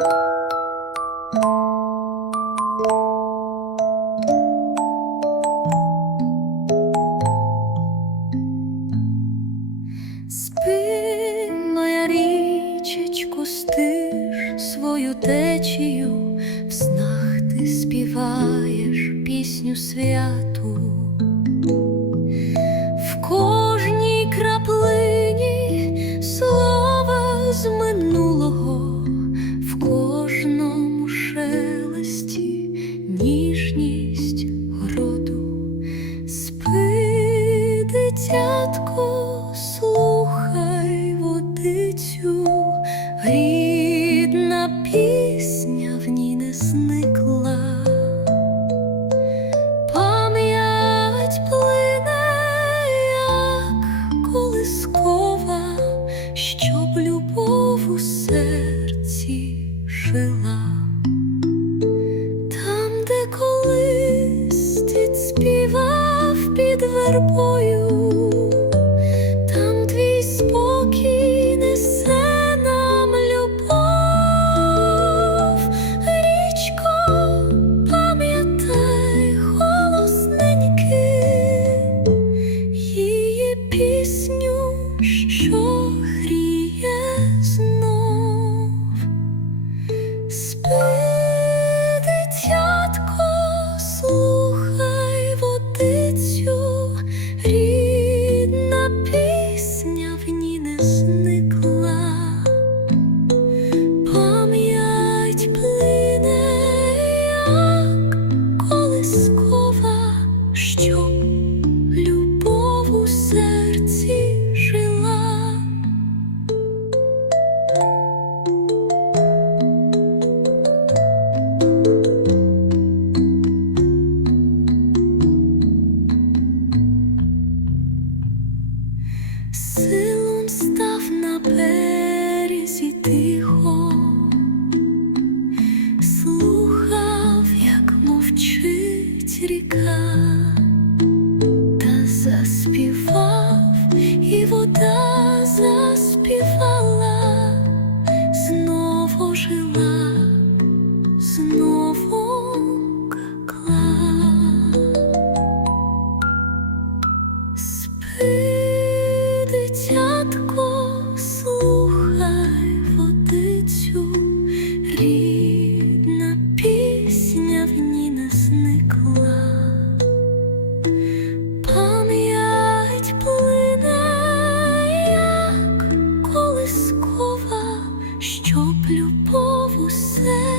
Спи, моя стиш свою течію, снах ти співаєш пісню святу, в кожній краплині слова з дитятко, слухай водицю, рідна пісня в ній не зникла. Пам'ять плине, колискова, щоб любов у серці жила. Там, де колись співав під вербою, be любов усе.